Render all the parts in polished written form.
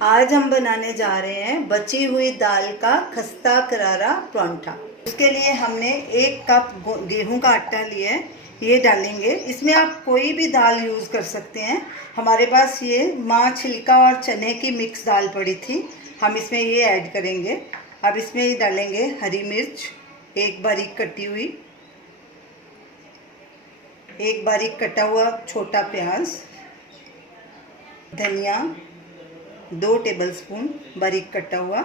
आज हम बनाने जा रहे हैं बची हुई दाल का खस्ता करारा परांठा। उसके लिए हमने 1 कप गेहूं का आटा लिया है, ये डालेंगे। इसमें आप कोई भी दाल यूज़ कर सकते हैं। हमारे पास ये माँ छिलका और चने की मिक्स दाल पड़ी थी, हम इसमें ये ऐड करेंगे। अब इसमें ये डालेंगे हरी मिर्च, एक बारीक कटी हुई, एक बारीक कटा हुआ छोटा प्याज, धनिया 2 टेबलस्पून बारीक कटा हुआ,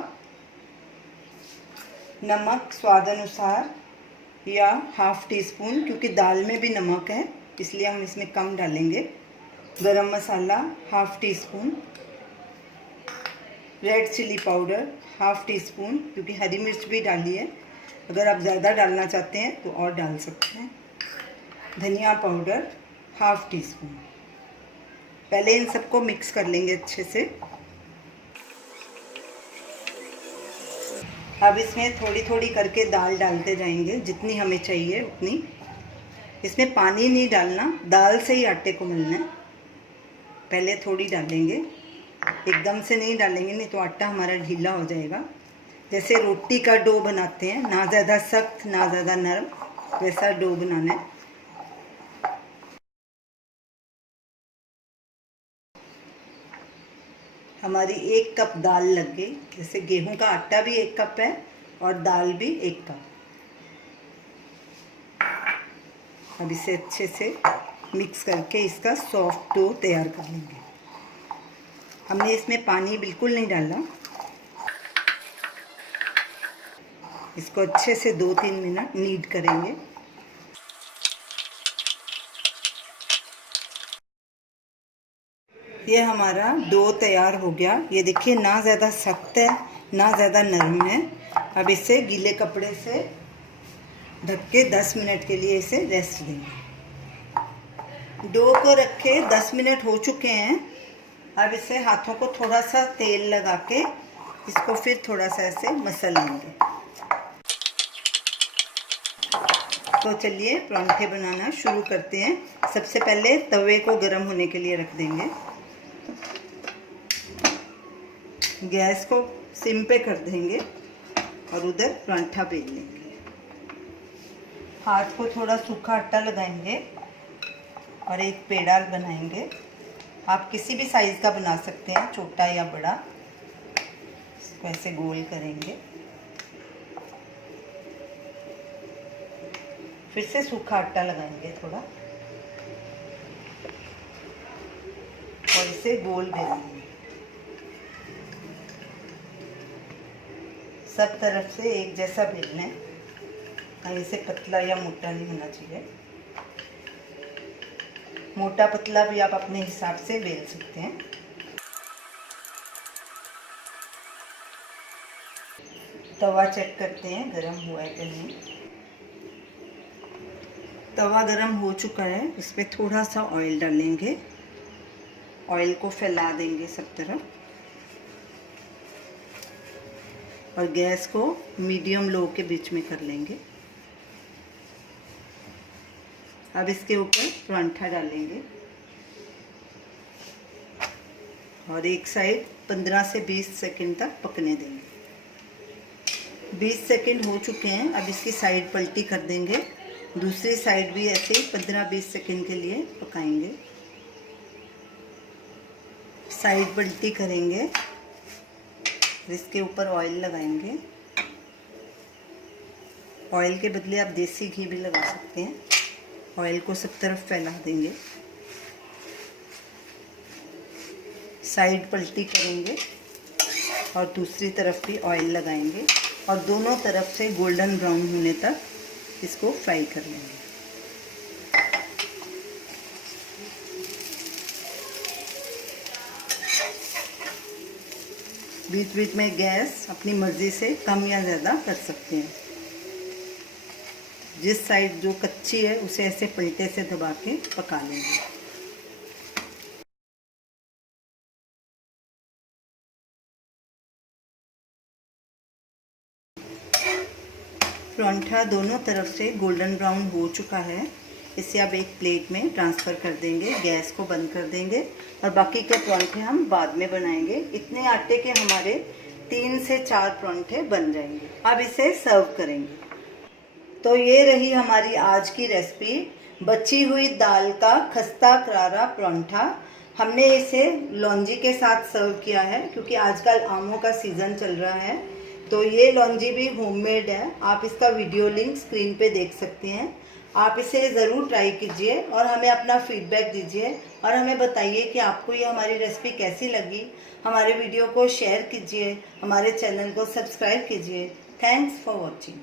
नमक स्वाद अनुसार या हाफ टी स्पून, क्योंकि दाल में भी नमक है इसलिए हम इसमें कम डालेंगे। Garam masala half teaspoon, red chilli powder half teaspoon, क्योंकि हरी मिर्च भी डाली है, अगर आप ज़्यादा डालना चाहते हैं तो और डाल सकते हैं। धनिया पाउडर हाफ टी स्पून। पहले इन सबको मिक्स कर लेंगे अच्छे से। अब इसमें थोड़ी थोड़ी करके दाल डालते जाएंगे, जितनी हमें चाहिए उतनी। इसमें पानी नहीं डालना, दाल से ही आटे को मलना है। पहले थोड़ी डालेंगे, एकदम से नहीं डालेंगे, नहीं तो आटा हमारा ढीला हो जाएगा। जैसे रोटी का डो बनाते हैं, ना ज़्यादा सख्त ना ज़्यादा नरम, वैसा डो बनाना है। हमारी 1 कप दाल लग गई। जैसे गेहूं का आटा भी 1 कप है और दाल भी 1 कप। अब इसे अच्छे से मिक्स करके इसका सॉफ्ट डो तैयार कर लेंगे। हमने इसमें पानी बिल्कुल नहीं डाला। इसको अच्छे से 2-3 मिनट नीड करेंगे। ये हमारा डो तैयार हो गया। ये देखिए, ना ज़्यादा सख्त है ना ज़्यादा नरम है। अब इसे गीले कपड़े से ढक के 10 मिनट के लिए इसे रेस्ट देंगे। डो को रखे 10 मिनट हो चुके हैं। अब इसे हाथों को थोड़ा सा तेल लगा के इसको फिर थोड़ा सा ऐसे मसल लेंगे। तो चलिए परांठे बनाना शुरू करते हैं। सबसे पहले तवे को गर्म होने के लिए रख देंगे। गैस को सिम पे कर देंगे और उधर परांठा बेल लेंगे। हाथ को थोड़ा सूखा आटा लगाएंगे और एक पेड़ा बनाएंगे। आप किसी भी साइज़ का बना सकते हैं, छोटा या बड़ा। इसको ऐसे गोल करेंगे, फिर से सूखा आटा लगाएंगे थोड़ा और इसे गोल बेलेंगे। सब तरफ से एक जैसा बेलना है, कहीं से पतला या मोटा नहीं होना चाहिए। मोटा पतला भी आप अपने हिसाब से बेल सकते हैं। तवा चेक करते हैं गरम हुआ है कि नहीं। तवा गरम हो चुका है, इसमें थोड़ा सा ऑयल डालेंगे। ऑयल को फैला देंगे सब तरफ और गैस को मीडियम लो के बीच में कर लेंगे। अब इसके ऊपर परांठा डालेंगे और एक साइड 15 से 20 सेकंड तक पकने देंगे। 20 सेकंड हो चुके हैं। अब इसकी साइड पलटी कर देंगे। दूसरी साइड भी ऐसे ही 15-20 सेकंड के लिए पकाएंगे। साइड पलटी करेंगे, इसके ऊपर ऑयल लगाएंगे। ऑयल के बदले आप देसी घी भी लगा सकते हैं। ऑयल को सब तरफ फैला देंगे। साइड पलटी करेंगे और दूसरी तरफ भी ऑयल लगाएंगे और दोनों तरफ से गोल्डन ब्राउन होने तक इसको फ्राई कर लेंगे। बीच बीच में गैस अपनी मर्ज़ी से कम या ज़्यादा कर सकते हैं। जिस साइड जो कच्ची है उसे ऐसे पलटे से दबा के पका लेंगे। परांठा दोनों तरफ से गोल्डन ब्राउन हो चुका है। इसे अब एक प्लेट में ट्रांसफ़र कर देंगे, गैस को बंद कर देंगे और बाकी के परांठे हम बाद में बनाएंगे। इतने आटे के हमारे 3 से 4 परांठे बन जाएंगे। अब इसे सर्व करेंगे। तो ये रही हमारी आज की रेसिपी, बची हुई दाल का खस्ता करारा परांठा। हमने इसे लौंजी के साथ सर्व किया है क्योंकि आजकल आमों का सीज़न चल रहा है। तो ये लौंजी भी होममेड है, आप इसका वीडियो लिंक स्क्रीन पे देख सकते हैं। आप इसे ज़रूर ट्राई कीजिए और हमें अपना फीडबैक दीजिए और हमें बताइए कि आपको ये हमारी रेसिपी कैसी लगी। हमारे वीडियो को शेयर कीजिए, हमारे चैनल को सब्सक्राइब कीजिए। Thanks for watching.